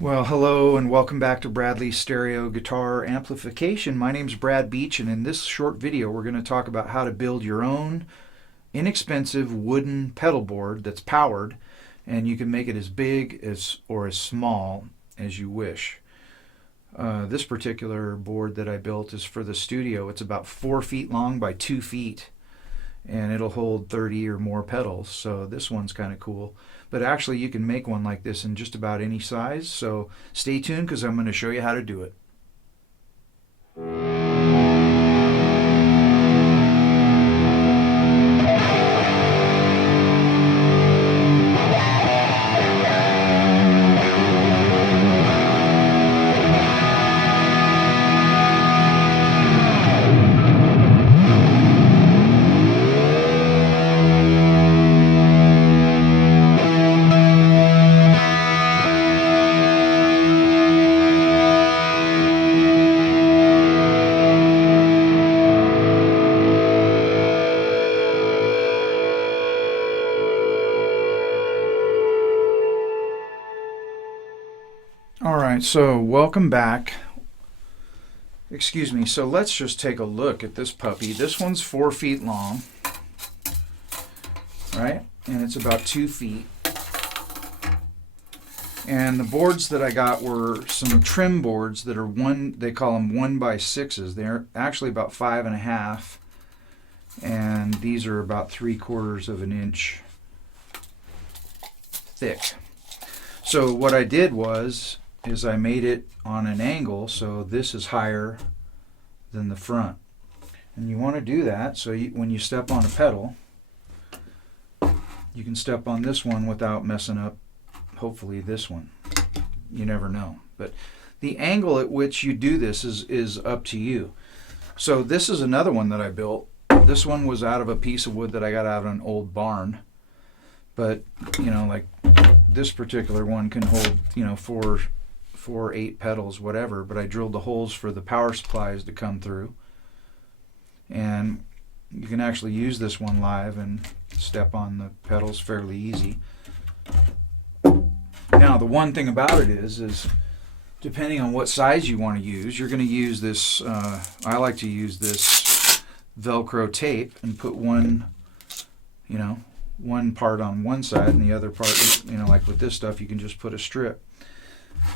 Well, hello and welcome back to Bradley's Stereo Guitar Amplification. My name's Brad Beach, and in this short video we're going to talk about how to build your own inexpensive wooden pedal board that's powered, and you can make it as big or as small as you wish. This particular board that I built is for the studio. It's about 4 feet long by 2 feet, and it'll hold 30 or more pedals, so this one's kind of cool. But actually you can make one like this in just about any size, so stay tuned because I'm going to show you how to do it. Alright, so welcome back. Excuse me, so let's just take a look at this puppy. This one's 4 feet long, right? And it's about 2 feet. And the boards that I got were some trim boards that are they call them 1x6s. They're actually about 5.5. And these are about 3/4 of an inch thick. So what I did is I made it on an angle, so this is higher than the front. And you want to do that so when you step on a pedal, you can step on this one without messing up, hopefully, this one. You never know. But the angle at which you do this is up to you. So this is another one that I built. This one was out of a piece of wood that I got out of an old barn. But, you know, like this particular one can hold, you know, 8 pedals, whatever, but I drilled the holes for the power supplies to come through. And you can actually use this one live and step on the pedals fairly easy. Now, the one thing about it is depending on what size you want to use, you're going to use this, I like to use this Velcro tape and put one part on one side and the other part, you know, like with this stuff, you can just put a strip.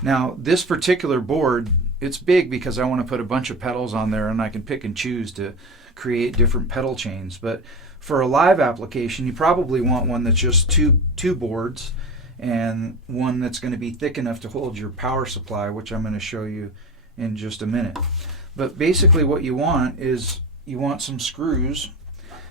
Now, this particular board, it's big because I want to put a bunch of pedals on there and I can pick and choose to create different pedal chains. But for a live application, you probably want one that's just two boards and one that's going to be thick enough to hold your power supply, which I'm going to show you in just a minute. But basically what you want is you want some screws,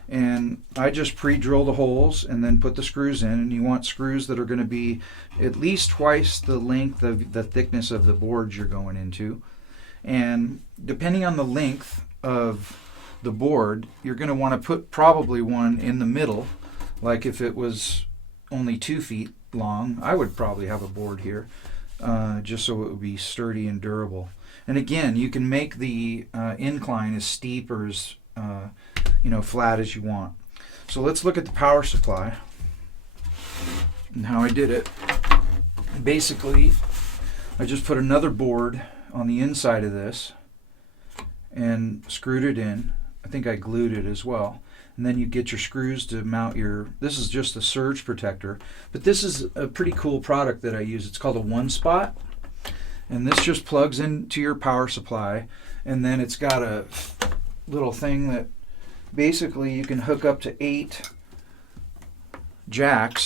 and I just pre-drill the holes and then put the screws in, and you want screws that are going to be at least twice the length of the thickness of the board you're going into. And depending on the length of the board, you're going to want to put probably one in the middle. Like if it was only 2 feet long, I would probably have a board here, just so it would be sturdy and durable. And again, you can make the incline as steep or as flat as you want. So let's look at the power supply and how I did it. Basically, I just put another board on the inside of this and screwed it in. I think I glued it as well. And then you get your screws to mount this is just a surge protector, but this is a pretty cool product that I use. It's called a one spot, and this just plugs into your power supply, and then it's got a little thing that basically you can hook up to 8 jacks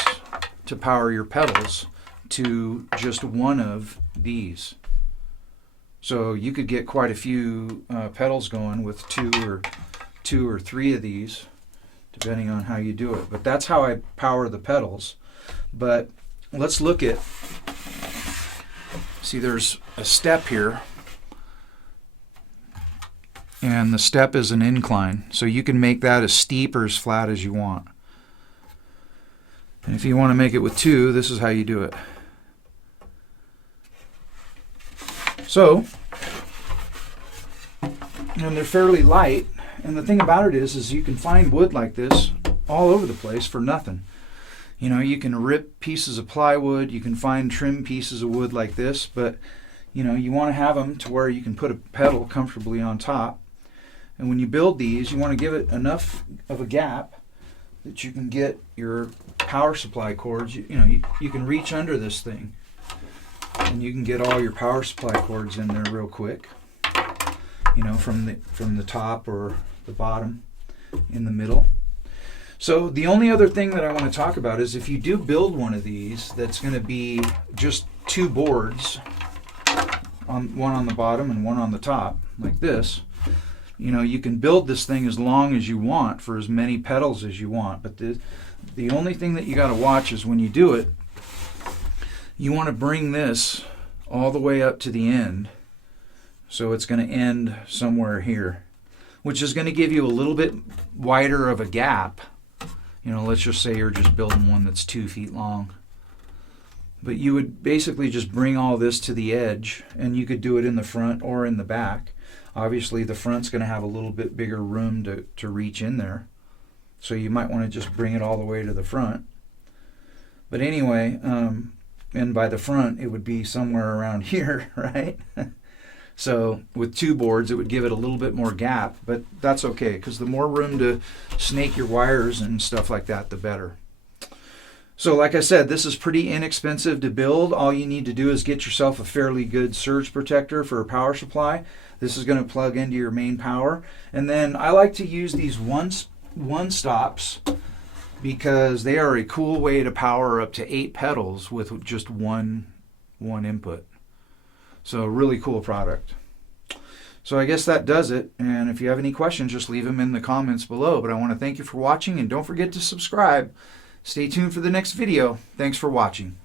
to power your pedals to just one of these. So you could get quite a few pedals going with two or three of these, depending on how you do it. But that's how I power the pedals. But let's look at, see, there's a step here, and the step is an incline, so you can make that as steep or as flat as you want. And if you want to make it with 2, this is how you do it. So, and they're fairly light, and the thing about it is you can find wood like this all over the place for nothing. You know, you can rip pieces of plywood, you can find trim pieces of wood like this, but you know, you want to have them to where you can put a pedal comfortably on top. And when you build these, you want to give it enough of a gap that you can get your power supply cords. You know, you can reach under this thing and you can get all your power supply cords in there real quick. You know, from the top or the bottom, in the middle. So the only other thing that I want to talk about is if you do build one of these that's going to be just two boards, one on the bottom and one on the top, like this. You know, you can build this thing as long as you want for as many pedals as you want, but the only thing that you got to watch is when you do it, you want to bring this all the way up to the end. So it's going to end somewhere here, which is going to give you a little bit wider of a gap. You know, let's just say you're just building one that's 2 feet long. But you would basically just bring all this to the edge, and you could do it in the front or in the back. Obviously, the front's going to have a little bit bigger room to reach in there. So you might want to just bring it all the way to the front. But anyway, and by the front, it would be somewhere around here, right? So with two boards, it would give it a little bit more gap, but that's okay, because the more room to snake your wires and stuff like that, the better. So like I said, this is pretty inexpensive to build. All you need to do is get yourself a fairly good surge protector for a power supply. This is going to plug into your main power. And then I like to use these one stops because they are a cool way to power up to 8 pedals with just one input. So really cool product. So I guess that does it. And if you have any questions, just leave them in the comments below. But I want to thank you for watching, and don't forget to subscribe. Stay tuned for the next video. Thanks for watching.